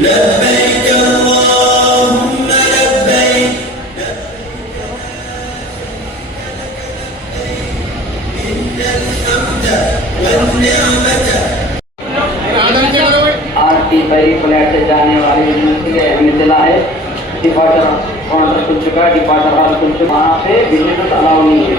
لبيك اللهم لبيك إن الحمد والنعمة. آج کی پہلی فلائٹ سے جانے والی کے ہمیں اطلاع ہے ڈپارچر کاؤنٹر کھل چکا ہے، ڈپارچر ہال کھل چکا ہے، وہاں پہ وزٹرز الاؤ نہیں ہے.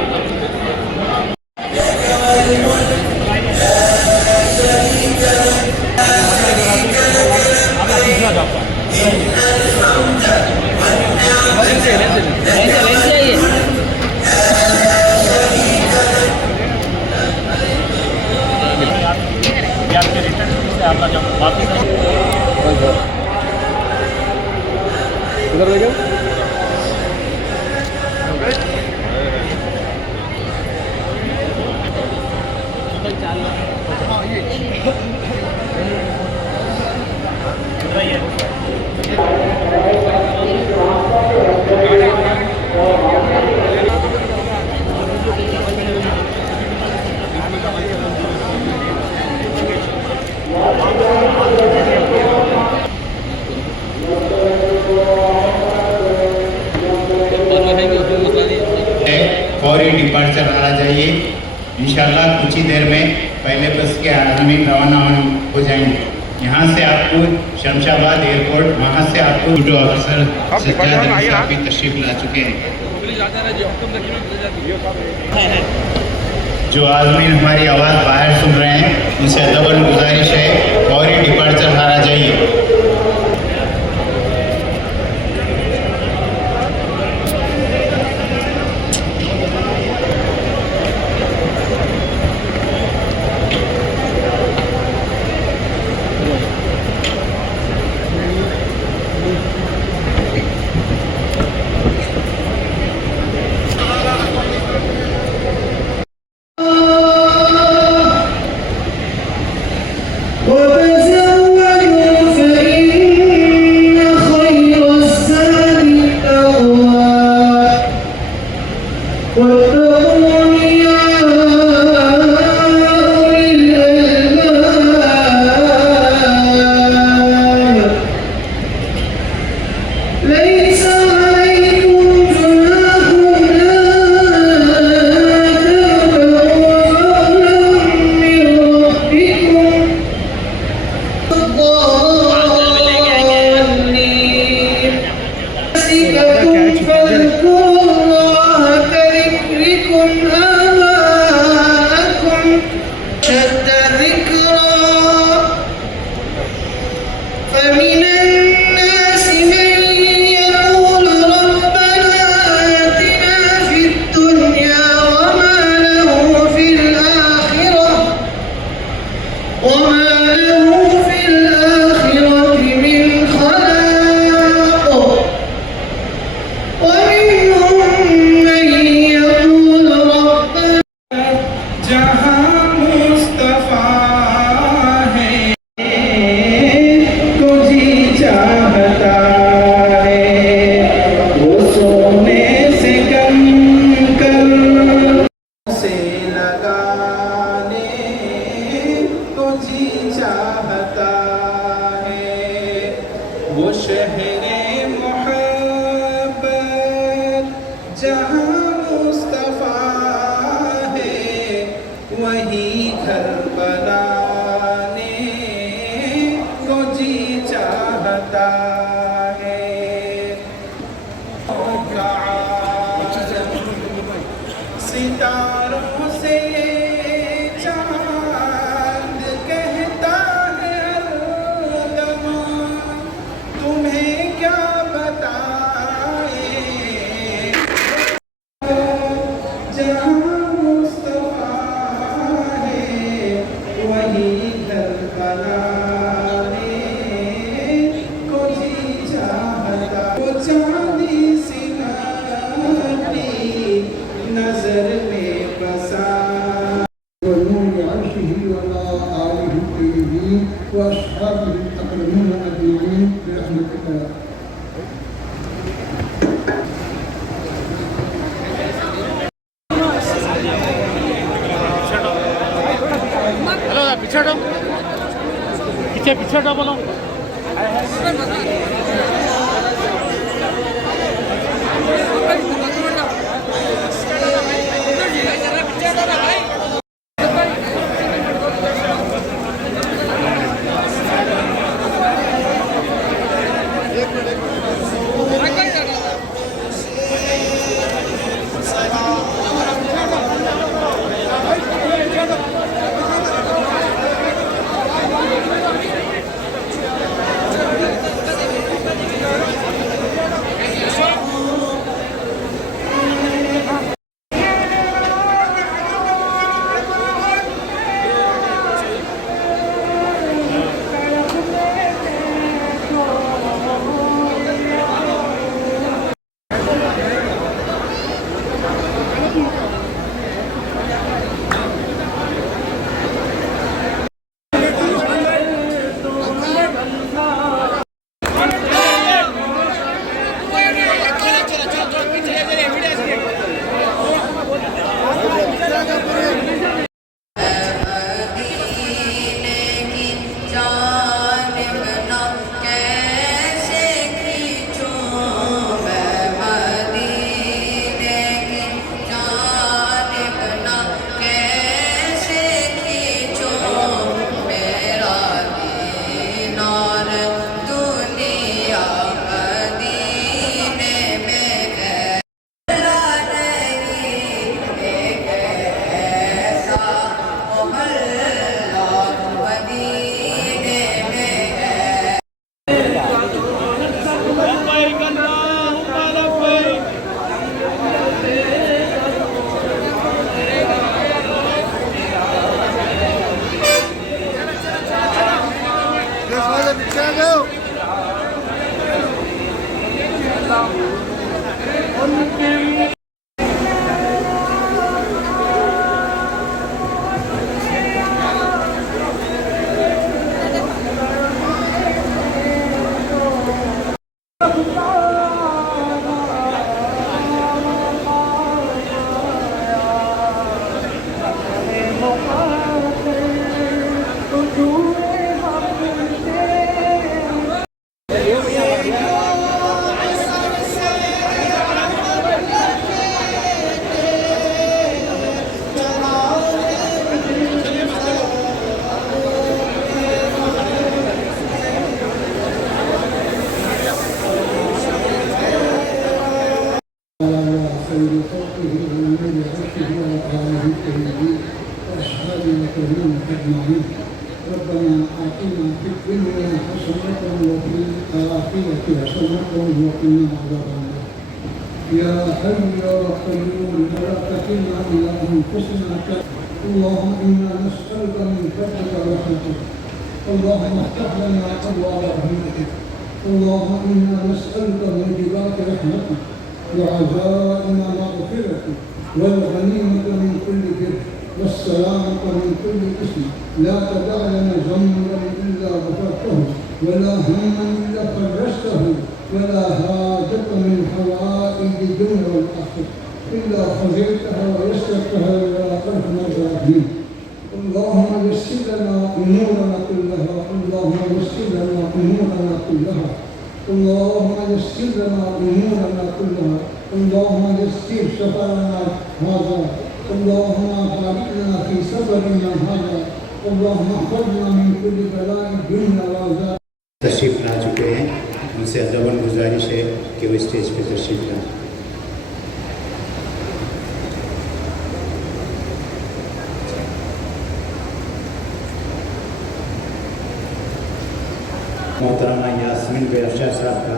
ادھر لے جاؤ. فوری ڈپارچر آنا چاہیے. انشاءاللہ کچھ ہی دیر میں پہلے بس کے آدمی روانہ ہو جائیں گے. یہاں سے آپ کو شمشا آباد ایئرپورٹ، وہاں سے آپ کو ڈیوٹی آفیسر سجاد علی صاحب بھی تشریف لا چکے ہیں. جو آدمی ہماری آواز باہر سن رہے ہیں ان سے ادب گزارش ہے فوری ڈپارچر آنا چاہیے. وہ شہر محبت جہاں مصطفیٰ ہے وہی گھر بنانے کو جی چاہتا ہے. ستاروں سے چاند کہتا ہے ہر دم تمہیں کیا بتائے جہاں مصطفیٰ ہے وہی گھر بنانے کو جی چاہتا. وہ چاندی سی مٹی نظر میں بسا ونور عرشه وعلى آله الطيبين وأصحابه الأكرمين الأجمعين برحمتك يا پیچھے ہٹو بولو. ربنا آتنا في الدنيا حسنة وفي الآخرة حسنة وقنا عذاب النار. يا حي يا قيوم لا تكلنا إلى أنفسنا. اللهم إنا نسألك من فضلك ورحمتك. اللهم افتح لنا أبواب رحمتك. اللهم إنا نسألك موجبات رحمتك وعزائم مغفرتك والغنيمة من كل بر والسلامة من كل اسم. لا تدع لنا ذنبا إلا غفرته ولا هما إلا فرجته ولا حاجة من حوائج الدنيا والآخرة إلا قضيتها ويسرتها يا أرحم الراحمين. اللهم يسر لنا أمورنا كلها. اللهم يسر لنا أمورنا كلها. اللهم يسر لنا أمورنا كلها. اللهم يسر سفرنا هذا. اللهم بارك لنا في سفرنا هذا. اللهم احفظنا من كل بلاء الدنيا والآخرة. تشریف لا چکے ہیں، ان سے ادباً گزارش ہے کہ وہ اسٹیج پہ تشریف لائیں. محترمہ یاسمین بے افشار صاحب کا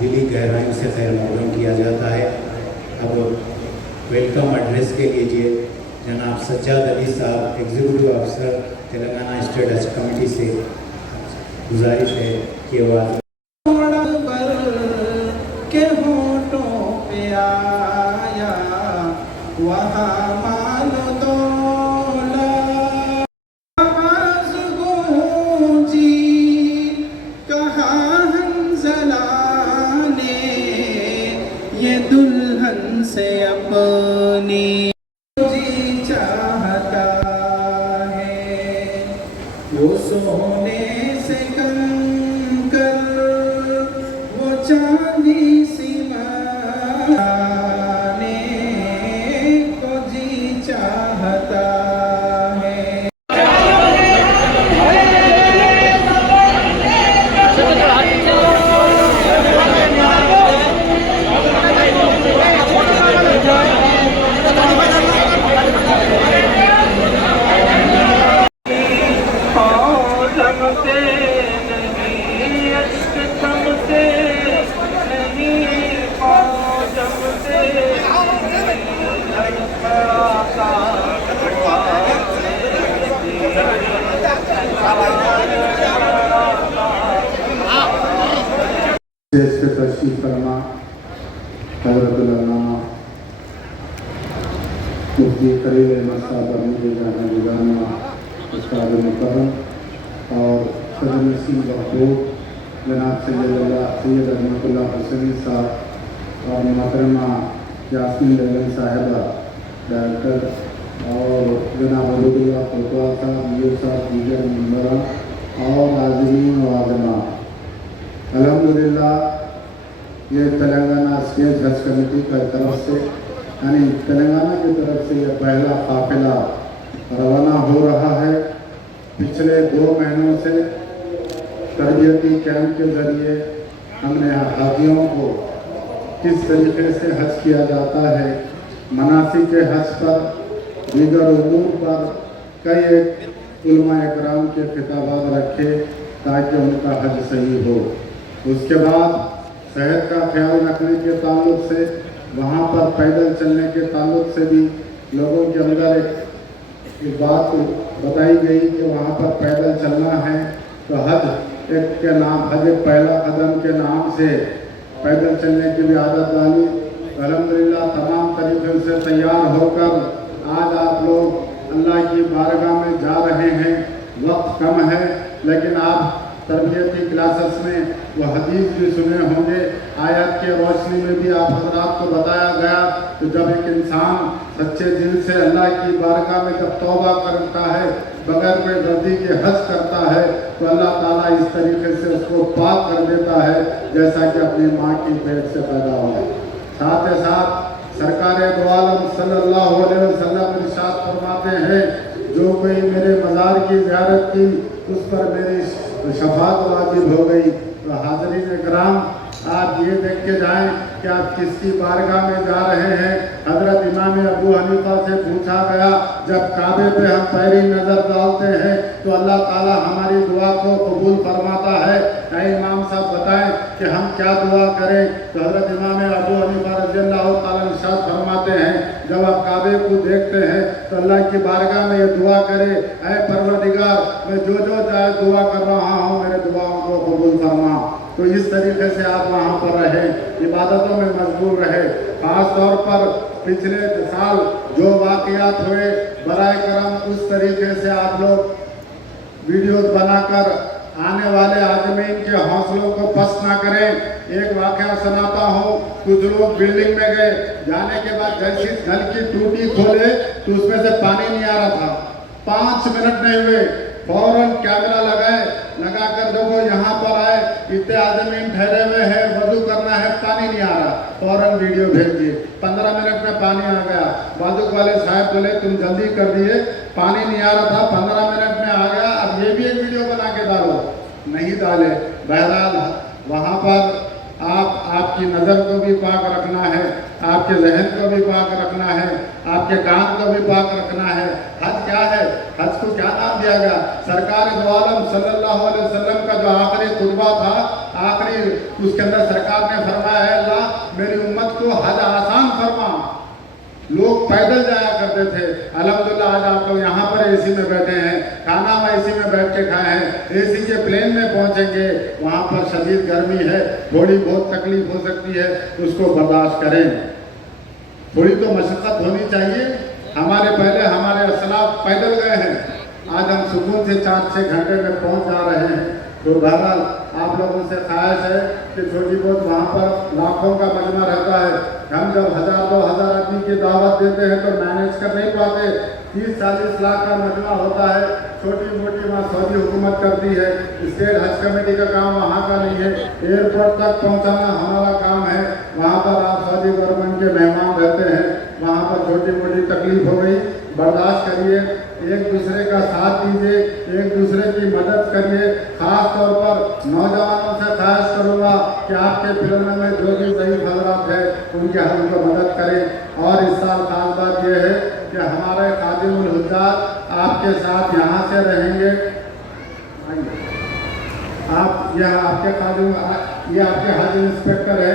دلی گہرائیوں سے خیر مقدم کیا جاتا ہے. اب ویلکم ایڈریس کے لیجیے جناب سجاد علی صاحب، ایگزیکٹو آفیسر تلنگانہ اسٹیٹ حج کمیٹی سے گزارش ہے کہ وہ کے ہونٹوں پہ آیا وہاں مان دولت آواز گونجی کہاں حنزلہ نے یہ دلہن سے اپنی جی چاہتا ہے وہ سونے سے کنکر चांदी सी माने को जी चाहता है। देश के तशरीफ फरमा हज़रतुल अल्लामा मुफ्ती करीम अहमद साहब अमीर जहां गुजारना उस्ताद मुकर्रम और सदर नसीम बहबूब जनाब सैयद रहमतुल्लाह हुसैनी साहब और मोहतरमा यास्मीन ललन साहिबा डायरेक्टर और जनाब अबूदुल्लाह कोतवाल साहब यूर साहब दीगर मेंबरान और हाज़रीन व आज़मात, अल्हम्दुलिल्लाह ये तेलंगाना स्टेट हज कमेटी की तरफ से यानी तेलंगाना की तरफ से यह पहला काफिला रवाना हो रहा है। पिछले 2 महीनों से तरबियती कैंप के ज़रिए हमने हाजियों को किस तरीके से हज किया जाता है, मनासिक के हज पर, दीगर उमूर पर कई एक उलमा इकराम के खिताबात रखे ताकि उनका हज सही हो। उसके बाद सेहत का ख्याल रखने के ताल्लुक से, वहाँ पर पैदल चलने के ताल्लुक से भी लोगों के अंदर एक बात बताई गई कि वहाँ पर पैदल चलना है तो हज एक के नाम, हज एक पहला कदम के नाम से पैदल चलने की भी आदत डाली। अल्हम्दुलिल्लाह तमाम तरीक़ों से तैयार होकर आज आप लोग अल्लाह की बारगाह में जा रहे हैं। वक्त कम है लेकिन आप तरबियती क्लासेस में वो हदीस भी सुने होंगे, आयत के रोशनी में भी आप हज़रात को बताया गया कि जब एक इंसान सच्चे दिल से अल्लाह की बारगाह में जब तौबा करता है, बगैर कोई गलती के हज करता है तो अल्लाह ताला इस तरीके से उसको पाक कर देता है जैसा कि अपनी माँ की पेट से पैदा हो। साथ ही साथ सरकार दो आलम सल्लल्लाहु अलैहि वसल्लम इरशाद फरमाते हैं, जो कोई मेरे मज़ार की ज़ियारत की उस पर मेरी शफात वाजिब हो गई। तो हाज़रीन इकराम, आप ये देख के जाएं कि आप किसकी बारगाह में जा रहे हैं। हज़रत इमाम अबू हनीफा से पूछा गया, जब काबे पे हम पैरी नज़र डालते हैं तो अल्लाह ताला हमारी दुआ को कबूल फरमाता है। इमाम साहब बताएं कि हम क्या दुआ करें। तो हज़रत इमाम अबू हनीफा रज़ियल्लाहु ताला इरशाद फरमाते हैं, जब आप काबे को देखते हैं तो अल्लाह की बारगाह में ये दुआ करें, ऐ परवरदिगार, मैं जो जो चाहे दुआ कर रहा हूँ, मेरे दुआओं को कबूल फरमा। तो इस तरीके से आप वहाँ पर रहे, इबादतों में मशगूल रहे। ख़ास तौर पर पिछले साल जो वाक़यात हुए, बराए करम उस तरीके से आप लोग वीडियोज़ बनाकर आने वाले आदमीन के हौसलों को पस्त ना करें। एक वाक़या सुनाता हूँ, कुछ लोग बिल्डिंग में गए, जाने के बाद जैसी नल की टूटी खोले तो उसमें से पानी नहीं आ रहा था। 5 मिनट नहीं हुए, फौरन कैमरा लगाकर देखो यहाँ पर आए, इतने आदमी ठहरे हुए हैं, वजू करना है, पानी नहीं आ रहा, फौरन वीडियो भेज दिए। 15 मिनट में पानी आ गया। वजू वाले साहब बोले तुम जल्दी कर दिए, पानी नहीं आ रहा था, 15 मिनट में आ गया, अब ये भी एक वीडियो बना के डालो। नहीं डाले। बहरहाल वहाँ पर आपकी नज़र को भी पाक रखना है, आपके जहन को भी पाक रखना है, आपके कान को भी पाक रखना है। हज क्या है? हज को क्या नाम दिया गया? सरकार दो आलम सल्लल्लाहु अलैहि वसल्लम का जो आखिरी खुतबा था, उसके अंदर सरकार ने फरमाया है, अल्लाह मेरी उम्मत को हज आसान फरमा। लोग पैदल जाया करते थे, अल्हम्दुलिल्लाह आज आप लोग यहाँ पर एसी में बैठे हैं, खाना हम एसी में बैठ के खाए हैं, एसी के प्लेन में पहुँचेंगे, वहाँ पर शदीद गर्मी है, थोड़ी बहुत तकलीफ हो सकती है, उसको बर्दाश्त करें। थोड़ी तो मशक्क़त होनी चाहिए। हमारे असलाफ पैदल गए हैं, आज हम सुकून से 4-6 घंटे में पहुँच जा रहे हैं। तो बहरहाल आप लोगों से ख्वाहिश है कि छोटी बहुत वहाँ पर लाखों का मजमा रहता है, हम जब 1000-2000 आदमी की दावत देते हैं तो मैनेज कर नहीं पाते। 30-40 लाख का मजमा होता है, छोटी मोटी वहाँ सऊदी हुकूमत करती है, स्टेट हज कमेटी का काम वहाँ का नहीं है, एयरपोर्ट तक पहुँचाना हमारा काम है। वहाँ पर आप सऊदी गवर्नमेंट के मेहमान रहते हैं, वहाँ पर छोटी मोटी तकलीफ हो गई, बर्दाश्त करिए, एक दूसरे का साथ दीजिए, एक दूसरे की मदद करिए। ख़ास तौर पर नौजवानों से ख्वाहिश करूँगा कि आपके फिल्म में जो भी ज़ईफ़ हज़रात है उनके उनको मदद करें। और इस साल खास बात यह है कि हमारे खादिमुल हुज्जात आपके साथ यहाँ से रहेंगे। आप यह आपके खादिम, ये आपके हज इंस्पेक्टर है,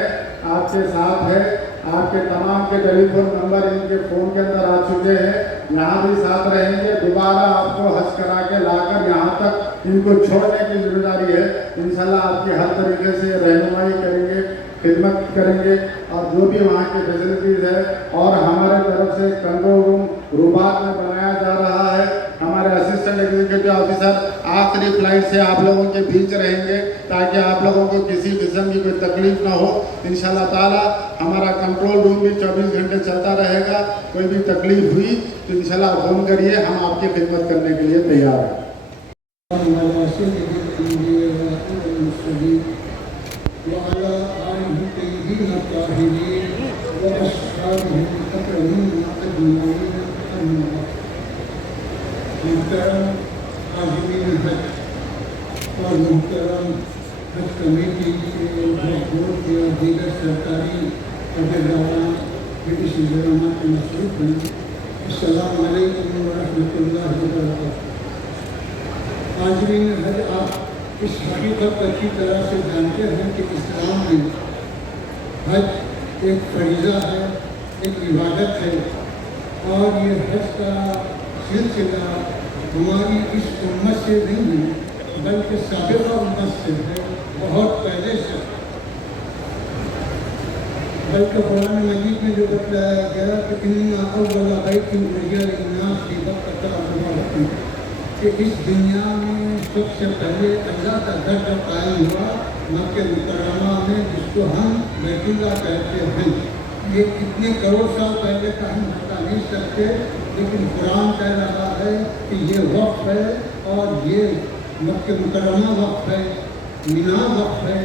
आपके साथ है। आपके तमाम के टेलीफोन नंबर इनके फ़ोन के अंदर आ चुके हैं, यहाँ भी साथ रहेंगे। दोबारा आपको हज करा के लाकर यहाँ तक इनको छोड़ने की जिम्मेदारी है। इंशाल्लाह आपकी हर तरीके से रहनुमाई करेंगे, खिदमत करेंगे और जो भी वहाँ की फैसिलिटीज़ है। और हमारे तरफ से कंट्रोल रूम रुबात में बनाया जा रहा है। हमारे असिस्टेंट एग्जीक्यूटिव ऑफिसर आखिरी फ्लाइट से आप लोगों के बीच रहेंगे ताकि आप लोगों को किसी किस्म की कोई तकलीफ ना हो। इंशाल्लाह ताला हमारा कंट्रोल रूम भी 24 घंटे चलता रहेगा। कोई भी तकलीफ हुई तो इंशाल्लाह फ़ोन करिए, हम आपकी खिदमत करने के लिए तैयार हैं। محترم عازمین حج اور محترم حج کمیٹی کے بورڈ یا دیگر سرکاری عہدیداران جو اس انتظامات میں مصروف ہیں، السلام علیکم ورحمۃ اللہ وبرکاتہ۔ عازمین حج، آپ اس حقیقت اچھی طرح سے جانتے ہیں کہ اسلام میں حج ایک فریضہ ہے، ایک عبادت ہے، اور یہ حج کا سلسلہ ہماری اس امت سے نہیں ہے بلکہ سابقہ امت سے ہے، بہت پہلے سے۔ بلکہ قرآن مجید میں جو بتلایا گیا کہ اِنَّ أَوَّلَ بَيْتٍ وُضِعَ لِلنَّاسِ بِبَكَّةَ مُبَارَكًا، کہ اس دنیا میں سب سے پہلے اللہ کا گھر جب قائم ہوا مکہ مکرمہ میں، جس کو ہم بیت اللہ کہتے ہیں۔ یہ کتنے کروڑ سال پہلے کا ہم بتا نہیں سکتے، لیکن قرآن کہہ رہا ہے کہ یہ وقف ہے، اور یہ مکہ مکرمہ وقف ہے، مینا وقف ہے،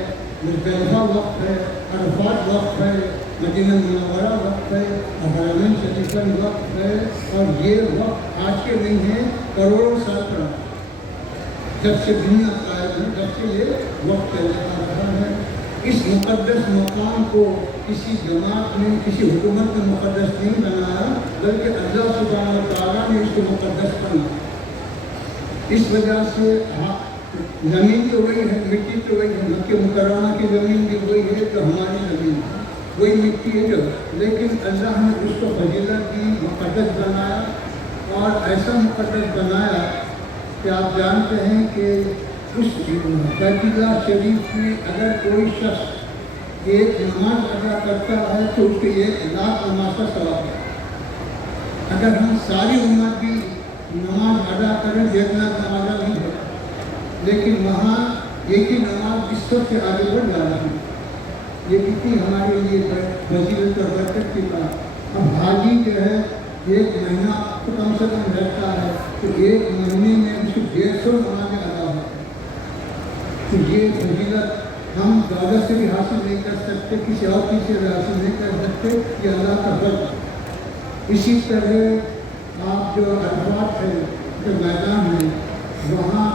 مزدلفہ وقف ہے، عرفات وقف ہے، مدینہ منورہ وقف ہے، حرمین شریفین وقف ہے، اور یہ وقف آج کے نہیں ہے، کروڑوں سال پر جب سے دنیا قائم ہے، جب سے یہ وقت چلا آ رہا ہے۔ اس مقدس مقام کو کسی جماعت نے، کسی حکومت نے مقدس نہیں بنایا، بلکہ اللہ سبحانہ و تعالیٰ نے اس کو مقدس بنایا۔ اس وجہ سے زمین تو وہی ہے، مٹی تو وہی ہے، مکہ مکرمہ کی زمین بھی وہی ہے جو ہماری زمین ہے، وہی مٹی ہے جو، لیکن اللہ نے اس کو فضیلت دی، مقدس بنایا، اور ایسا مقدس بنایا کہ آپ جانتے ہیں کہ اس بیت اللہ شریف میں اگر کوئی شخص ایک نماز ادا کرتا ہے تو اس کے 1,00,000 نماز کا ثواب ہے۔ اگر ہم ساری امت بھی نماز ادا کریں 1,00,000 نماز نہیں ہے، لیکن وہاں ایک ہی نماز اس سب سے آگے بڑھ جا رہی ہے۔ یہ کتنی ہمارے لیے فضیلت اور برکت کی بات۔ اب حاجی جو ہے 1 مہینہ تو کم سے کم رہتا ہے، تو 1 مہینے میں اس کو 150 نمازیں ادا ہوتی ہیں۔ تو یہ فضیلت ہم دولت سے بھی حاصل نہیں کر سکتے، کسی اور چیز سے بھی حاصل نہیں کر سکتے، یہ اللہ کا فضل ہے۔ اسی طرح آپ جو عرفات ہے، جو میدان ہے، وہاں